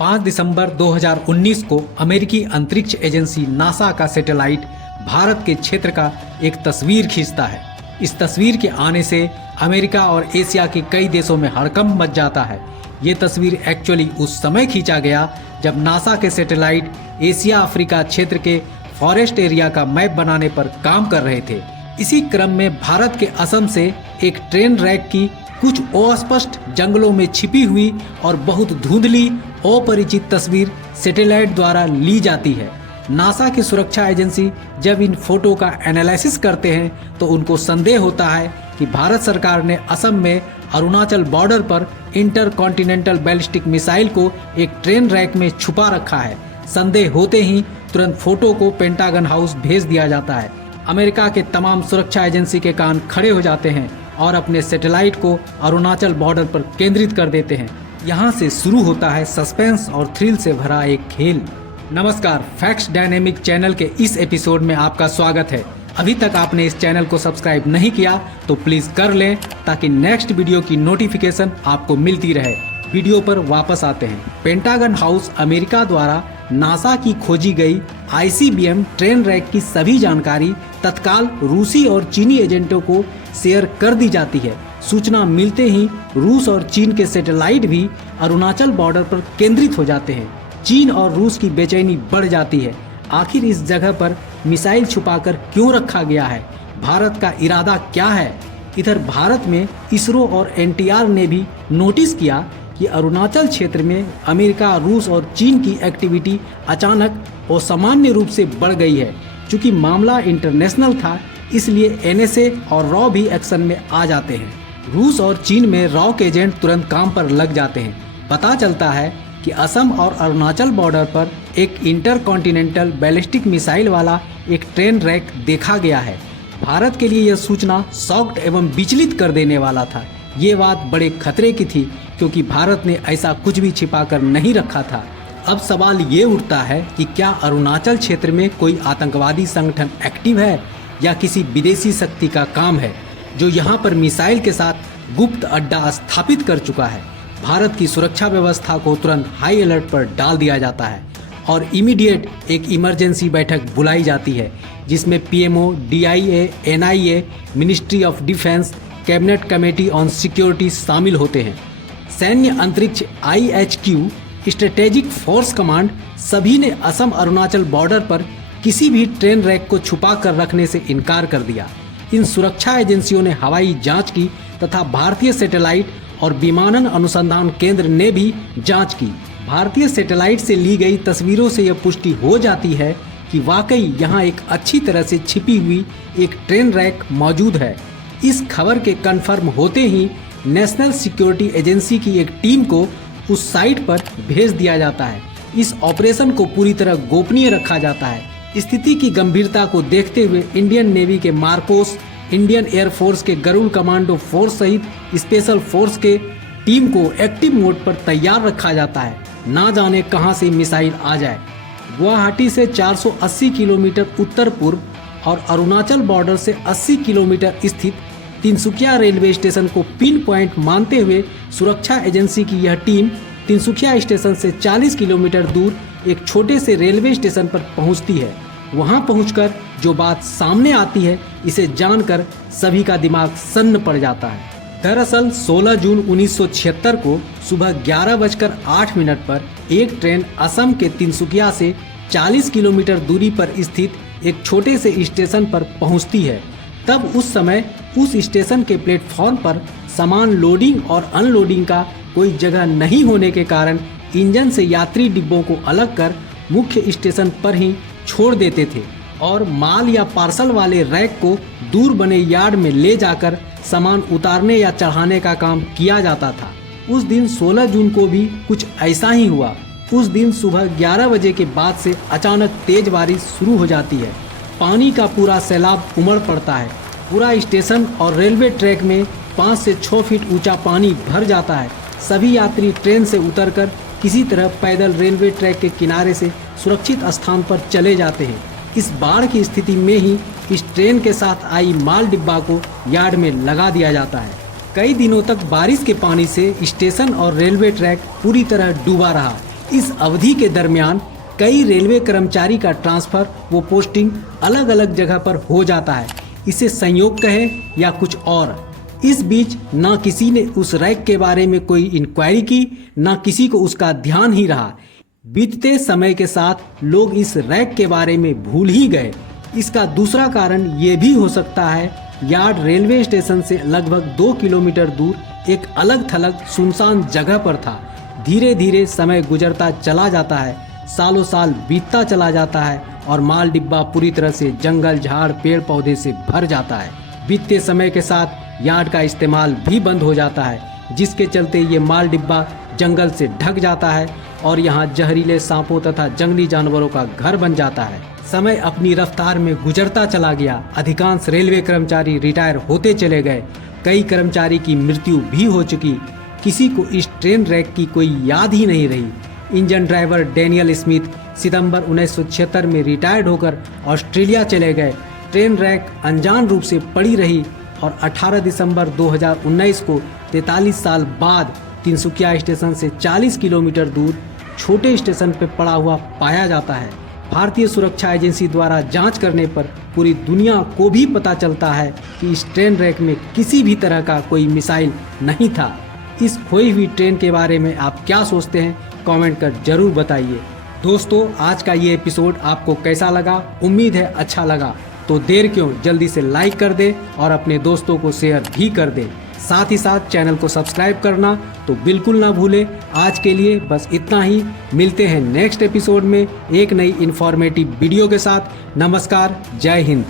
5 दिसंबर 2019 को अमेरिकी अंतरिक्ष एजेंसी नासा का सैटेलाइट भारत के क्षेत्र का एक तस्वीर खींचता है। इस तस्वीर के आने से अमेरिका और एशिया के कई देशों में हड़कंप मच जाता है। ये तस्वीर एक्चुअली उस समय खींचा गया जब नासा के सैटेलाइट एशिया अफ्रीका क्षेत्र के फॉरेस्ट एरिया का मैप बनाने पर काम कर रहे थे। इसी क्रम में भारत के असम से एक ट्रेन रैक की कुछ अस्पष्ट जंगलों में छिपी हुई और बहुत धुंधली अपरिचित तस्वीर सैटेलाइट द्वारा ली जाती है। नासा की सुरक्षा एजेंसी जब इन फोटो का एनालिसिस करते हैं तो उनको संदेह होता है कि भारत सरकार ने असम में अरुणाचल बॉर्डर पर इंटरकॉन्टिनेंटल बैलिस्टिक मिसाइल को एक ट्रेन रैक में छुपा रखा है। संदेह होते ही तुरंत फोटो को पेंटागन हाउस भेज दिया जाता है। अमेरिका के तमाम सुरक्षा एजेंसी के कान खड़े हो जाते हैं और अपने सैटेलाइट को अरुणाचल बॉर्डर पर केंद्रित कर देते हैं। यहाँ से शुरू होता है सस्पेंस और थ्रिल से भरा एक खेल। नमस्कार, फैक्ट्स डायनेमिक चैनल के इस एपिसोड में आपका स्वागत है। अभी तक आपने इस चैनल को सब्सक्राइब नहीं किया तो प्लीज कर लें ताकि नेक्स्ट वीडियो की नोटिफिकेशन आपको मिलती रहे। वीडियो पर वापस आते हैं। पेंटागन हाउस अमेरिका द्वारा नासा की खोजी गई ICBM ट्रेन रैक की सभी जानकारी तत्काल रूसी और चीनी एजेंटों को शेयर कर दी जाती है। सूचना मिलते ही रूस और चीन के सैटेलाइट भी अरुणाचल बॉर्डर पर केंद्रित हो जाते हैं। चीन और रूस की बेचैनी बढ़ जाती है। आखिर इस जगह पर मिसाइल छुपाकर क्यों रखा गया है? भारत का इरादा क्या है? इधर भारत में इसरो और NTR ने भी नोटिस किया कि अरुणाचल क्षेत्र में अमेरिका, रूस और चीन की एक्टिविटी अचानक और सामान्य रूप से बढ़ गई है। चूंकि मामला इंटरनेशनल था इसलिए NSA और रॉ भी एक्शन में आ जाते हैं। रूस और चीन में रॉ के एजेंट तुरंत काम पर लग जाते हैं। पता चलता है कि असम और अरुणाचल बॉर्डर पर एक इंटरकॉन्टिनेंटल बैलिस्टिक मिसाइल वाला एक ट्रेन रैक देखा गया है। भारत के लिए यह सूचना शॉक्ड एवं विचलित कर देने वाला था। ये बात बड़े खतरे की थी क्योंकि भारत ने ऐसा कुछ भी छिपा कर नहीं रखा था। अब सवाल ये उठता है कि क्या अरुणाचल क्षेत्र में कोई आतंकवादी संगठन एक्टिव है या किसी विदेशी शक्ति का काम है जो यहाँ पर मिसाइल के साथ गुप्त अड्डा स्थापित कर चुका है। भारत की सुरक्षा व्यवस्था को तुरंत हाई अलर्ट पर डाल दिया जाता है और इमीडिएट एक इमरजेंसी बैठक बुलाई जाती है जिसमें PMO, DIA, NIA, ministry of defence, cabinet committee on security शामिल होते हैं। सैन्य अंतरिक्ष IHQ, स्ट्रेटेजिक फोर्स कमांड सभी ने असम अरुणाचल बॉर्डर पर किसी भी ट्रेन रैक को छुपा कर रखने से इनकार कर दिया। इन सुरक्षा एजेंसियों ने हवाई जांच की तथा भारतीय सैटेलाइट और विमानन अनुसंधान केंद्र ने भी जांच की। भारतीय सैटेलाइट से ली गई तस्वीरों से यह पुष्टि हो जाती है कि वाकई यहाँ एक अच्छी तरह से छिपी हुई एक ट्रेन रैक मौजूद है। इस खबर के कंफर्म होते ही नेशनल सिक्योरिटी एजेंसी की एक टीम को उस साइट पर भेज दिया जाता है। इस ऑपरेशन को पूरी तरह गोपनीय रखा जाता है। स्थिति की गंभीरता को देखते हुए इंडियन नेवी के मार्कोस, इंडियन एयरफोर्स के गरुड़ कमांडो फोर्स सहित स्पेशल फोर्स के टीम को एक्टिव मोड पर तैयार रखा जाता है। ना जाने कहां से मिसाइल आ जाए। गुवाहाटी से 480 किलोमीटर उत्तर पूर्व और अरुणाचल बॉर्डर से 80 किलोमीटर स्थित तिनसुकिया रेलवे स्टेशन को पिन पॉइंट मानते हुए सुरक्षा एजेंसी की यह टीम तिनसुकिया स्टेशन से 40 किलोमीटर दूर एक छोटे से रेलवे स्टेशन पर पहुंचती है। वहां पहुंचकर जो बात सामने आती है इसे जानकर सभी का दिमाग सन्न पड़ जाता है। दरअसल 16 जून 1976 को सुबह 11:08 पर एक ट्रेन असम के तिनसुकिया से 40 किलोमीटर दूरी पर स्थित एक छोटे से स्टेशन पर पहुंचती है। तब उस समय उस स्टेशन के प्लेटफॉर्म पर सामान लोडिंग और अनलोडिंग का कोई जगह नहीं होने के कारण इंजन से यात्री डिब्बों को अलग कर मुख्य स्टेशन पर ही छोड़ देते थे और माल या पार्सल वाले रैक को दूर बने यार्ड में ले जाकर सामान उतारने या चढ़ाने का काम किया जाता था। उस दिन 16 जून को भी कुछ ऐसा ही हुआ। उस दिन सुबह 11 बजे के बाद से अचानक तेज बारिश शुरू हो जाती है। पानी का पूरा सैलाब उमड़ पड़ता है। पूरा स्टेशन और रेलवे ट्रैक में 5 से 6 फीट ऊंचा पानी भर जाता है। सभी यात्री ट्रेन से उतरकर किसी तरह पैदल रेलवे ट्रैक के किनारे से सुरक्षित स्थान पर चले जाते हैं। इस बाढ़ की स्थिति में ही इस ट्रेन के साथ आई माल डिब्बा को यार्ड में लगा दिया जाता है। कई दिनों तक बारिश के पानी से स्टेशन और रेलवे ट्रैक पूरी तरह डूबा रहा। इस अवधि के दरमियान कई रेलवे कर्मचारी का ट्रांसफर वो पोस्टिंग अलग अलग जगह पर हो जाता है। इसे संयोग कहें या कुछ और। इस बीच ना किसी ने उस रैक के बारे में कोई इंक्वायरी की, ना किसी को उसका ध्यान ही रहा। बीतते समय के साथ लोग इस रैक के बारे में भूल ही गए। इसका दूसरा कारण ये भी हो सकता है, यार्ड रेलवे स्टेशन से लगभग 2 किलोमीटर दूर एक अलग थलग सुनसान जगह पर था। धीरे धीरे समय गुजरता चला जाता है, सालों साल बीतता चला जाता है और माल डिब्बा पूरी तरह से जंगल झाड़ पेड़ पौधे से भर जाता है। बीतते समय के साथ यार्ड का इस्तेमाल भी बंद हो जाता है, जिसके चलते ये माल डिब्बा जंगल से ढक जाता है और यहाँ जहरीले सांपों तथा जंगली जानवरों का घर बन जाता है। समय अपनी रफ्तार में गुजरता चला गया। अधिकांश रेलवे कर्मचारी रिटायर होते चले गए। कई कर्मचारी की मृत्यु भी हो चुकी। किसी को इस ट्रेन रैक की कोई याद ही नहीं रही। इंजन ड्राइवर डैनियल स्मिथ सितंबर 1976 में रिटायर्ड होकर ऑस्ट्रेलिया चले गए। ट्रेन रैक अनजान रूप से पड़ी रही और 18 दिसंबर 2019 को 43 साल बाद तिनसुकिया स्टेशन से 40 किलोमीटर दूर छोटे स्टेशन पर पड़ा हुआ पाया जाता है। भारतीय सुरक्षा एजेंसी द्वारा जांच करने पर पूरी दुनिया को भी पता चलता है कि इस ट्रेन रैक में किसी भी तरह का कोई मिसाइल नहीं था। इस खोई हुई ट्रेन के बारे में आप क्या सोचते हैं, कमेंट कर जरूर बताइए। दोस्तों, आज का ये एपिसोड आपको कैसा लगा? उम्मीद है अच्छा लगा। तो देर क्यों, जल्दी से लाइक कर दे और अपने दोस्तों को शेयर भी कर दे। साथ ही साथ चैनल को सब्सक्राइब करना तो बिल्कुल ना भूले। आज के लिए बस इतना ही। मिलते हैं नेक्स्ट एपिसोड में एक नई इन्फॉर्मेटिव वीडियो के साथ। नमस्कार, जय हिंद।